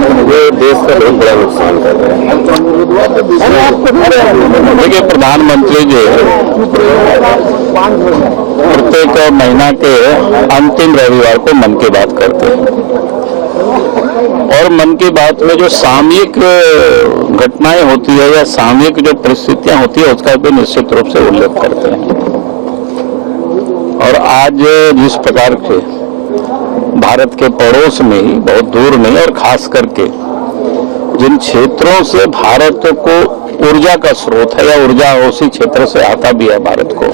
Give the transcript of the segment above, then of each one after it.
ये देश का बहुत बड़ा नुकसान कर रहे हैं। देखिए, प्रधानमंत्री जी प्रत्येक महीना के अंतिम रविवार को मन की बात करते हैं और मन की बात में जो सामयिक घटनाएं होती है या सामयिक जो परिस्थितियां होती है उसका भी निश्चित रूप से उल्लेख करते हैं। और आज जिस प्रकार के भारत के पड़ोस में ही, बहुत दूर नहीं, और खास करके जिन क्षेत्रों से भारत को ऊर्जा का स्रोत है या ऊर्जा उसी क्षेत्र से आता भी है भारत को,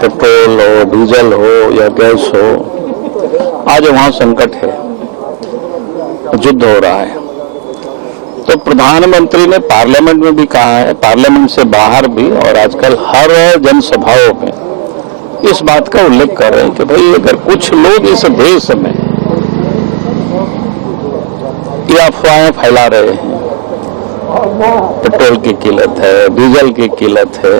पेट्रोल हो, डीजल हो या गैस हो, आज वहां संकट है, युद्ध हो रहा है। तो प्रधानमंत्री ने पार्लियामेंट में भी कहा है, पार्लियामेंट से बाहर भी, और आजकल हर जनसभाओं में इस बात का उल्लेख कर रहे हैं कि भाई अगर कुछ लोग इस देश में ये अफवाहें फैला रहे हैं, पेट्रोल की किल्लत है, डीजल की किल्लत है,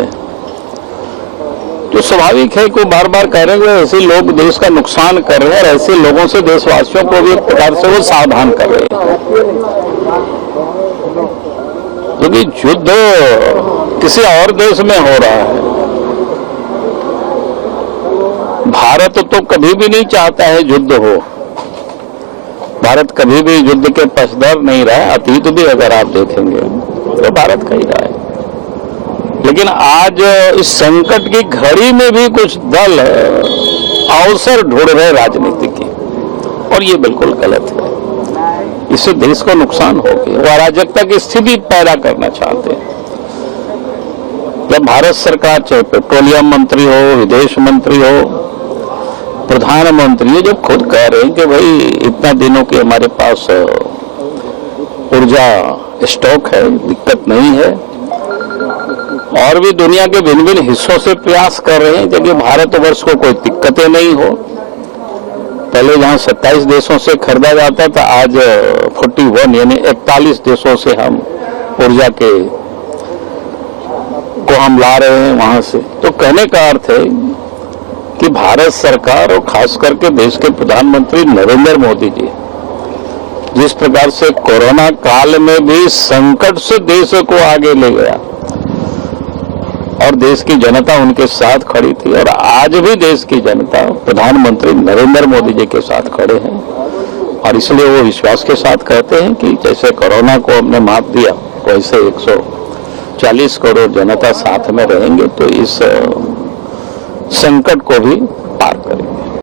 तो स्वाभाविक है कि बार बार कह रहे हैं कि ऐसे लोग देश का नुकसान कर रहे हैं और ऐसे लोगों से देशवासियों को भी एक प्रकार से वो सावधान कर रहे हैं, क्योंकि युद्ध किसी और देश में हो रहा है। भारत तो कभी भी नहीं चाहता है युद्ध हो, भारत कभी भी युद्ध के पक्षधर नहीं रहा। अतीत भी अगर आप देखेंगे तो भारत का ही रहा है, लेकिन आज इस संकट की घड़ी में भी कुछ दल अवसर ढूंढ रहे राजनीति की, और ये बिल्कुल गलत है। इससे देश को नुकसान होगी, वो अराजकता की स्थिति पैदा करना चाहते हैं। जब भारत सरकार, चाहे पेट्रोलियम मंत्री हो, विदेश मंत्री हो, प्रधानमंत्री जब खुद कह रहे हैं कि भाई इतना दिनों की हमारे पास ऊर्जा स्टॉक है, दिक्कत नहीं है, और भी दुनिया के भिन्न भिन्न हिस्सों से प्रयास कर रहे हैं कि भारतवर्ष को कोई दिक्कतें नहीं हो। पहले जहां 27 देशों से खरीदा जाता था, आज 41 यानी 41 देशों से हम ऊर्जा को हम ला रहे हैं वहां से। तो कहने का अर्थ है कि भारत सरकार और खास करके देश के प्रधानमंत्री नरेंद्र मोदी जी जिस प्रकार से कोरोना काल में भी संकट से देश को आगे ले गया और देश की जनता उनके साथ खड़ी थी, और आज भी देश की जनता प्रधानमंत्री नरेंद्र मोदी जी के साथ खड़े हैं, और इसलिए वो विश्वास के साथ कहते हैं कि जैसे कोरोना को हमने मात दिया वैसे 140 करोड़ जनता साथ में रहेंगे तो इस संकट को भी पार करेंगे।